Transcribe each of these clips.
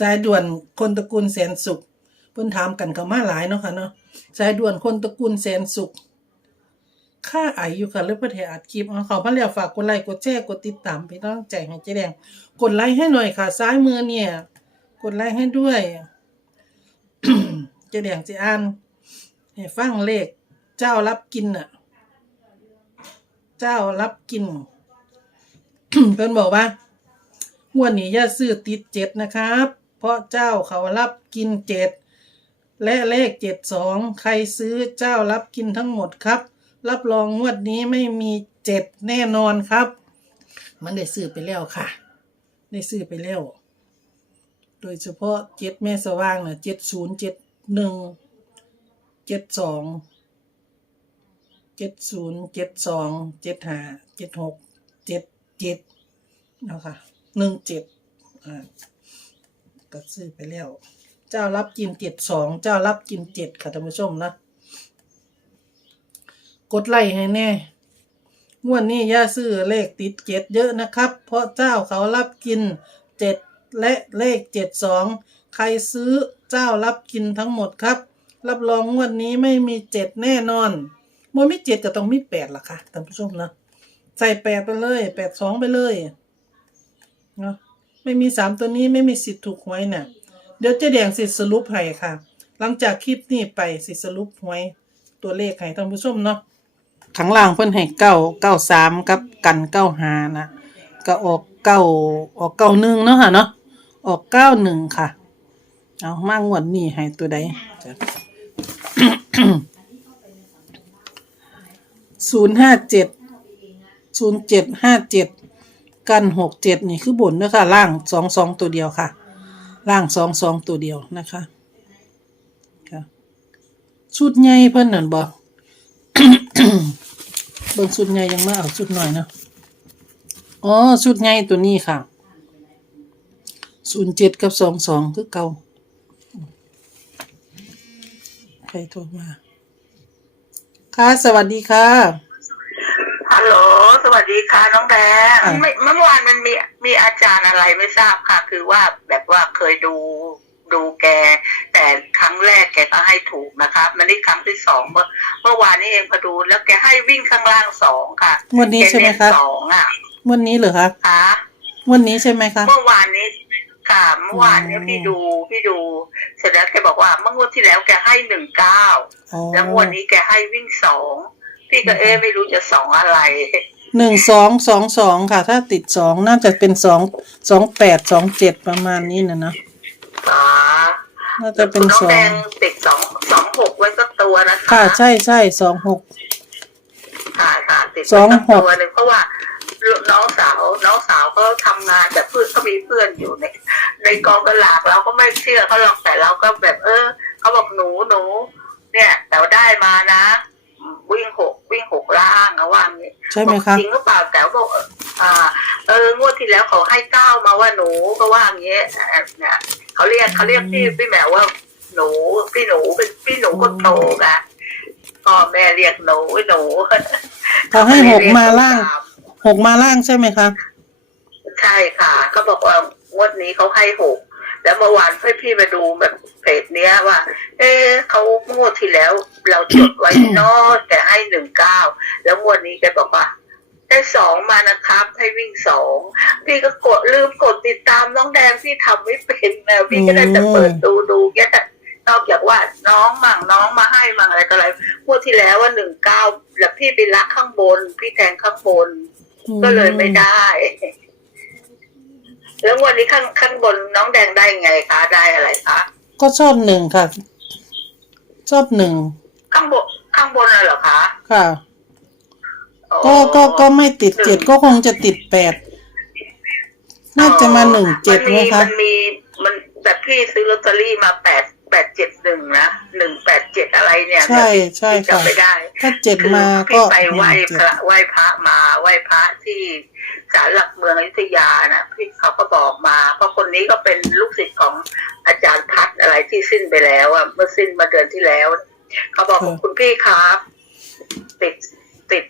สายด่วนคนตระกูลแสนสุขเพิ่นถามกันเข้ามาหลายเนาะค่ะเนาะสายด่วนคนตระกูลแสนสุขค่าไออยู่ค่ะเลยประเทศอัดคลิปเอาเขามาแล้วฝากกดไลค์กดแชร์กดติดตามเป็นกำลังใจให้เจ๊แดง กดไลค์ให้หน่อยค่ะซ้ายมือเนี่ย กดไลค์ให้ด้วยเจ๊แดงจะอ่านให้ฟังเลข เจ้ารับกินน่ะ เจ้ารับกินเพิ่นบอกว่า งวดนี้อย่าซื้อติดเจ็ดนะครับ เพราะเจ้าเขารับกินเจ็ดและเลขเจ็ดสองใครซื้อเจ้ารับกินทั้งหมดครับ รับรองงวดนี้ไม่มีเจ็ดแน่นอนครับ มันได้ซื้อไปแล้วค่ะ ได้ซื้อไปแล้ว โดยเฉพาะเจ็ดแม่สว่างนะเจ็ดศูนย์เจ็ดหนึ่งเจ็ดสองเจ็ดศูนย์เจ็ดสองเจ็ดห้าเจ็ดหกเจ็ดเจ็ดนะคะ หนึ่งเจ็ดอ่าก็ซื้อไปแล้ว เจ้ารับกินเจ็ดสองเจ้ารับกินเจ็ดค่ะท่านผู้ชมนะ กดไลค์ให้แน่งวดนี้ย่าซื้อเลขติดเจ็ดเยอะนะครับ เพราะเจ้าเขารับกินเจ็ดและเลขเจ็ดสองใครซื้อเจ้ารับกินทั้งหมดครับ รับรองงวดนี้ไม่มีเจ็ดแน่นอนมวยไม่เจ็ดก็ต้องมีแปดล่ะค่ะท่านผู้ชมนะใส่แปดไปเลยแปดสองไปเลย เนาะไม่มีสามตัวนี้ไม่มีสิทธิ์ถูกหวยเนี่ยเดี๋ยวเจะแดงสิสรุปให้ค่ะ หลังจากคลิปนี้ไปสิสรุปหวยตัวเลขให้ท่านผู้ชมเนาะข้างล่างเพิ่นให้เก้าเก้าสามกับกันเก้าหานะก็ออกเก้าออกเก้าหนึ่งเนาะค่ะเนาะออกเก้าหนึ่งค่ะ เอามางวดนี้ให้ตัวใดศูนย์ห้าเจ็ดศูนย์เจ็ดห้าเจ็ด กันหกเจ็ดนี่คือบนเนะคะล่างสองสองตัวเดียวค่ะ ล่างสองสองตัวเดียวนะคะค่ะชุดใหญ่เพิ่นนั่นบอกเบิ่งชุดใหญ่ยังมาเอาชุดหน่อยนะอ๋อชุดใหญ่ตัวนี้ค่ะศูนย์เจ็ดกับสองสองคือเก่าใครโทรมา ค่ะ สวัสดีค่ะ สวัสดีค่ะน้องแดงอะ ไม่เมื่อวานมันมีมีอาจารย์อะไรไม่ทราบค่ะ คือว่าแบบว่าเคยดูดูแก แต่ครั้งแรกแกก็ให้ถูกนะครับมันนี่ครั้งที่สองเมื่อเมื่อวานนี้เองพอดูแล้วแกให้วิ่งข้างล่างสองค่ะงวดนี้ใช่ไหมคะ แกเน้นสองอะงวันนี้เหรอคะค่ะ งวันนี้ใช่ไหมคะ เมื่อวานนี้ค่ะเมื่อวานเนี้อืม พี่ดูพี่ดู เสร็จแล้วแกบอกว่าเมื่องวดที่แล้วแกให้หนึ่งเก้าอ๋อ แล้วงวดนี้แกให้วิ่งสองพี่ก็เอ๊ะไม่รู้จะสองอะไร หนึ่งสองสองสองค่ะ ถ้าติดสองน่าจะเป็นสองสองแปดสองเจ็ดประมาณนี้นะนะอ๋อน่าจะเป็นน้องสอแดงงติดสองสองหกไว้สักตัวนะคะค่ะใช่ใช่สองหก ค่ะค่ะติดสองไว้สักหก ตัวหนึ่งเพราะว่าน้องสาวน้องสาวเขาทำงานแต่เพื่อนเขามีเพื่อนอยู่ในในกองกระหลากเราก็ไม่เชื่อเขาหรอกแต่เราก็แบบ เออเขาบอกหนูหนู เนี่ยแต่ว่าได้มานะ วิ่งหกวิ่งหกล่างเขา ว่างี้ใช่ไหมบอกคะจริงหรือเปล่าแต่บอกอ่า เอองวดที่แล้วเขาให้เก้ามาว่าหนูก็ว่าอย่างเงี้ยเอ่อเนี่ยเขาเรียกเขาเรียกพี่พี่แหมวว่า หนูพี่หนูเป็นพี่หนูคนโตอะพ่อแม่เรียกหนูหนูเขาให้หกมาล่างหกมาล่างใช่ไหมคะใช่ค่ะเขาบอกว่างวดนี้เขาให้หก แล้วเมื่อวานพี่พี่มาดูแบบเพจเนี้ยว่า เอ๊เขางวดที่แล้ว เราจดไว้นอะแต่ให้หนึ่งเก้าแล้วงวดนี้แกบอกว่าได้สองมานะครับ ให้วิ่งสองพี่ก็กดลืมกดติดตามน้องแดงพี่ทำไม่เป็นนะพี่ก็ได้แต่เปิดดูดูแค่นอกจากว่าน้องมั่งน้องมาให้มั่งอะไรก็อะไรงวดที่แล้วว่าหนึ่งเก้าแล้วพี่ไปรักข้างบน พี่แทงข้างบน ก็เลยไม่ได้ แล้วงวันนี้ข้างข้างบนน้องแดงได้ไงคะได้อะไรคะก็ชอบหนึ่งค่ะ ชอบหนึ่งข้างบนข้างบนน่ะเหรอคะค่ะอ๋อก็ก็ก็ไม่ติดเจ็ดก็คงจะติดแปดน่าจะมาหนึ่งเจ็ดมันไหมมีคะมันมีมันแบบพี่ซื้อลอตเตอรี่มาแปดแปดเจ็ดหนึ่งนะหนึ่งแปดเจ็ดอะไรเนี่ยใช่ใช่พี่ค่ะจำไม่ได้ ถ้าเจ็ดคือมาพี่ก็ไปไหว้หนึ่งพเจ็ดระไหว้พระมาไหว้พระที่ศาลหลักเมืองอยุธยาน่ะ นนี้ก็เป็นลูกศิษย์ของอาจารย์พัดอะไรที่สิ้นไปแล้วอะเมื่อสิ้นมาเดือนที่แล้ว เขาบอกว่าคุณพี่ครับ ติดติด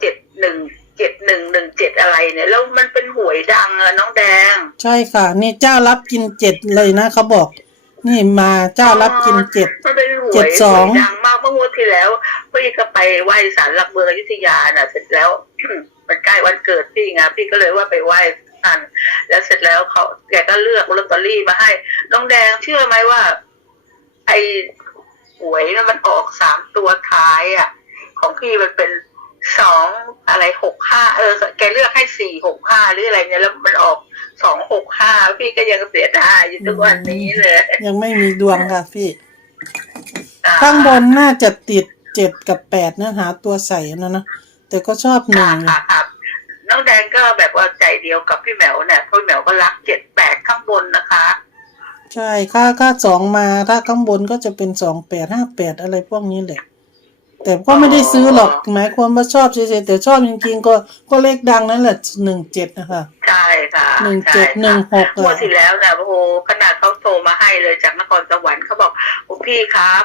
เจ็ดหนึ่งเจ็ดหนึ่งหนึ่งเจ็ดอะไรเนี่ยแล้วมันเป็นหวยดังอะน้องแดง ใช่ค่ะ นี่เจ้ารับกินเจ็ดเลยนะเขาบอก นี่มาเจ้ารับกินเจ็ดมันเป็นหวยเจ็ดสองหวยดังมากเมื่องวดที่แล้วพี่ก็ไปไหว้ศาลหลักเมืองอยุธยาน่ะ เสร็จแล้วมันใกล้วันเกิดพี่ไงพี่ก็เลยว่าไปไหว้ ท่านแล้วเสร็จแล้วเขาแกก็เลือกลอตเตอรี่มาให้ น้องแดงเชื่อไหมว่า ไอ้หวยน่ะมันออกสามตัวท้ายอะ ของพี่มันเป็นสองอะไรหกห้าเออ แกเลือกให้สี่หกห้าหรืออะไรเนี่ยแล้วมันออกสองหกห้าพี่ก็ยังเสียดายอยู่ทุกวันนี้เลย ยังไม่มีดวงค่ะพี่อ่ข้างบนน่าจะติดเจ็ดกับแปดนะหาตัวใส่นะนะแต่ก็ชอบหนึ่ค่ะงค่ะครับ น้องแดงก็แบบว่าใจเดียวกับพี่แหมวเนี่ยพี่แหมวก็รักเจ็ดแปดข้างบนนะคะ ใช่ค่าค่าสองมาถ้าข้างบนก็จะเป็นสองแปดห้าแปดอะไรพวกนี้แหละ แต่ก็ไม่ได้ซื้อหรอกหมายความว่าชอบเฉยๆแต่ชอบจริงๆก็ก็เลขดังนั่นแหละหนึ่งเจ็ดนะคะใช่ค่ะหนึ่งใช่เจ็ดค่ะหนึ่งหกอะงวดที่แล้วนะโอ้โหขนาดเขาโทรมาให้เลยจากนครสวรรค์เขาบอกโอ้พี่ครับ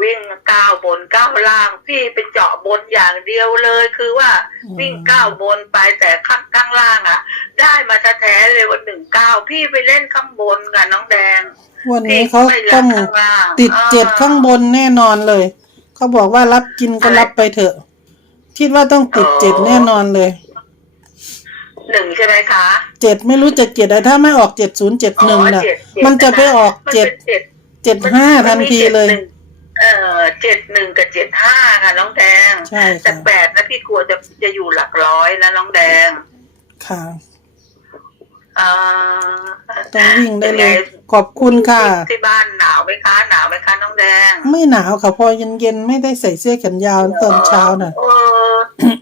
วิ่งก้าวบนก้าวล่างพี่ไปเจาะบนอย่างเดียวเลย คือว่าวิ่งก้าวบนไปแต่ข้างข้างล่างอะ ได้มาแท้ๆเลยวันหนึ่งก้าวพี่ไปเล่นข้างบนกับน้องแดง วันนี้เขาไม่รัต้กองข้างล่างติดเจ็ดอ่ข้างบนแน่นอนเลย เขาบอกว่ารับกินก็อะไรรับไปเถอะ คิดว่าต้องติดอ๋อเจ็ดแน่นอนเลยหนึ่งใช่ไหมคะเจ็ดไม่รู้จะเจ็ดอะไรถ้าไม่ออกเจ็ดศูนย์เจ็ดหนึ่งน่ะเจ็ดเจ็ดมันจะไปออกมันเจ็ดเป็นเจ็ดเจ็ดห้าทันทีเลยมันมีจ็ดหนึ่ง เออเจ็ดหนึ่งกับเจ็ดห้าค่ะ น้องแดงใช่แต่ค่ะแปดนะพี่กลัวจะจะอยู่หลักร้อยนะน้องแดงค่ะอ่าต้องวิ่งได้เลย ป็นงขอบคุณค่ะที่บ้านหนาวไหมคะหนาวไหมคะน้องแดงไม่หนาวค่ะพอเย็นๆไม่ได้ใส่เสื้อแขนยาวตอนเช้าน่ะ เออ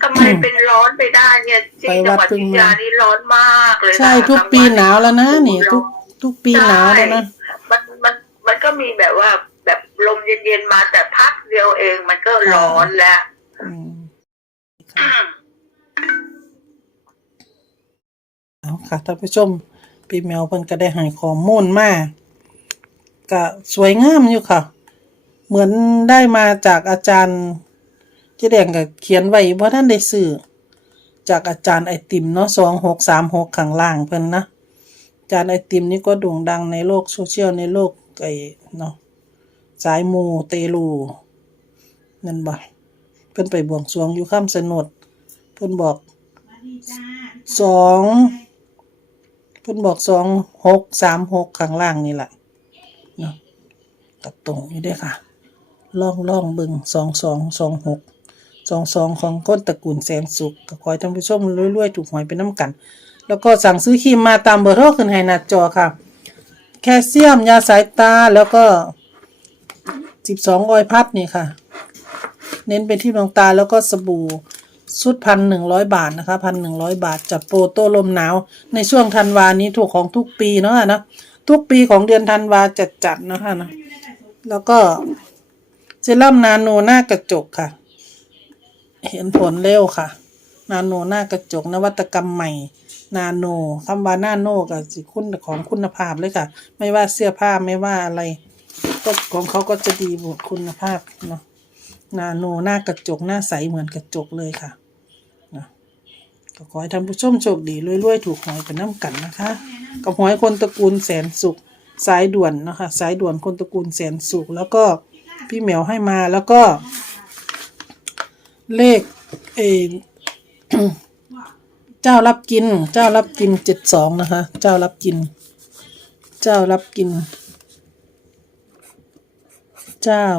ทำไมเป็นร้อนไปได้เนี่ยที่ไปจัวังดหวัดพึ่พิงทมายานี่ร้อนมากเลยนะใช่ทุกลางปีวัหนาวแล้วนะนี่ทุกทุกปีหนาวแล้วนะ มันมันมันก็มีแบบว่า แบบลมเย็นๆมาแต่พักเดียวเองมันก็ร้อนแล้วเอาค่ะท่านผู้ชมพี่แมวเพิ่นก็ได้ให้ข้อมูลมากก็สวยงามอยู่ค่ะ เหมือนได้มาจากอาจารย์เจ๊แดงก็เขียนไว้ว่าท่านได้ซื้อจากอาจารย์ไอติมเนาะสองหกสามหกข้างล่างเพิ่นนะอาจารย์ไอติมนี่ก็โด่งดังในโลกโซเชียลในโลกไอเนาะ สายมูเตลูนั่นบ่เพิ่นไปบวงสรวงอยู่ข้ามสนุดเพิ่นบอกสองเพิ่นบอกสองหกสามหกข้างล่างนี่แหละเนาะกับตรงอยู่เด้อค่ะล่องล่องเบิงสองสองสองหกสองสองของก้นตระกูลแสนสุขก็ขอให้ท่านผู้ชมรวยๆถูกหวยไปน้ำกัน แล้วก็สั่งซื้อครีมมาตามเบอร์โทรขึ้นให้หน้าจอค่ะ แคลเซียมยาสายตาแล้วก็ สิบสองออยพัดนี่ค่ะ เน้นเป็นที่ดวงตาแล้วก็สบู่สุดพันหนึ่งร้อยบาทนะคะพันหนึ่งร้อยบาท จัดโปรโต้ลมหนาว ในช่วงธันวานี้ถูกของทุกปีเนาะนะทุกปีของเดือนธันวาจัดจัดนะคะนะแล้วก็เซรั่มนาโนหน้ากระจกค่ะ เห็นผลเร็วค่ะ นาโนหน้ากระจกนวัตกรรมใหม่ นาโนคำว่านาโนกับสิคุณของคุณภาพเลยค่ะ ไม่ว่าเสื้อผ้าไม่ว่าอะไร ก็ของเขาก็จะดีหมดคุณภาพเนาะนาโนหน้ากระจกหน้าใสเหมือนกระจกเลยค่ะนะก็ขอให้ท่านผู้ชมโชคดีรวยๆ ถูกหวยเป็นน้ำกันนะคะกับหวยคนตระกูลแสนสุขสายด่วนนะคะ สายด่วนคนตระกูลแสนสุขแล้วก็พี่เหมียวให้มาแล้วก็ เลขเอเจ้ารับกิน เจ้ารับกินเจ็ดสองนะคะ เจ้ารับกิน เจ้ารับกิน เจ้า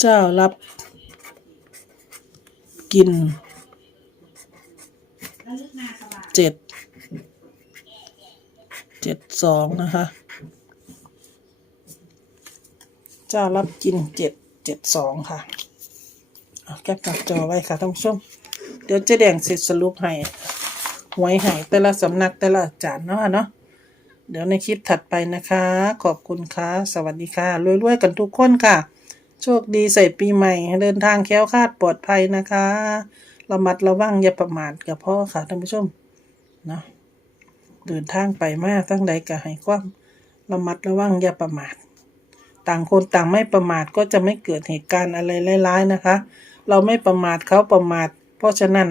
เจ้ารับ กินเจ็ดเจ็ดสองนะคะ เจ้ารับกินเจ็ดเจ็ดสองค่ะเอาแคปหน้าจอไว้ค่ะท่านผู้ชม เดี๋ยวจะแดงเสร็จสรุปให้หวยให้แต่ละสำนักแต่ละอาจารย์เนาะเนาะ เดี๋ยวในคลิปถัดไปนะคะ ขอบคุณค่ะ สวัสดีค่ะ รวยๆกันทุกคนค่ะ โชคดีใส่ปีใหม่ เดินทางแค้วคาดปลอดภัยนะคะระมัดระวังอย่าประมาทกับพ่อค่ะท่านผู้ชมเนาะเดินทางไปมากทั้งใดก็ให้ความระมัดระวังอย่าประมาท ต่างคนต่างไม่ประมาทก็จะไม่เกิดเหตุการณ์อะไรร้ายๆนะคะ เราไม่ประมาทเขาประมาท เพราะฉะนั้น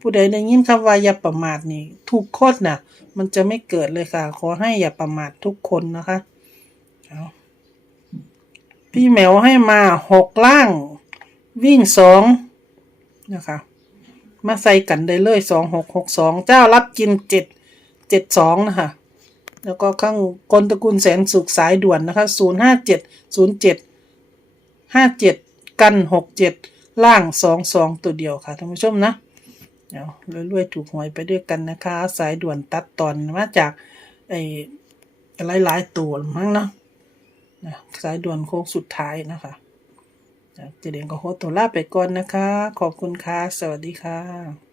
ผู้ใดได้ยินคำว่าอย่าประมาทนี่ทุกคนน่ะ มันจะไม่เกิดเลยค่ะ ขอให้อย่าประมาททุกคนนะคะพี่แมวให้มาหกล่าง วิ่งสองนะคะ มาใส่กันได้เลยสองหกหกสองเจ้ารับกินเจ็ดเจ็ดสองนะคะ แล้วก็ข้างกลตระกูลแสนสุขสายด่วนนะคะศูนย์ห้าเจ็ดศูนย์เจ็ดห้าเจ็ดกันหกเจ็ดล่างสองสองตัวเดียวค่ะท่านผู้ชมนะ เดี๋ยวรวยๆถูกหวยไปด้วยกันนะคะ สายด่วนตัดตอนมาจากไอ้หลายๆตัวมั้งเนาะสายด่วนโค้งสุดท้ายนะคะเจเดงก็โฮตัวลาไปก่อนนะคะ ขอบคุณค่ะ สวัสดีค่ะ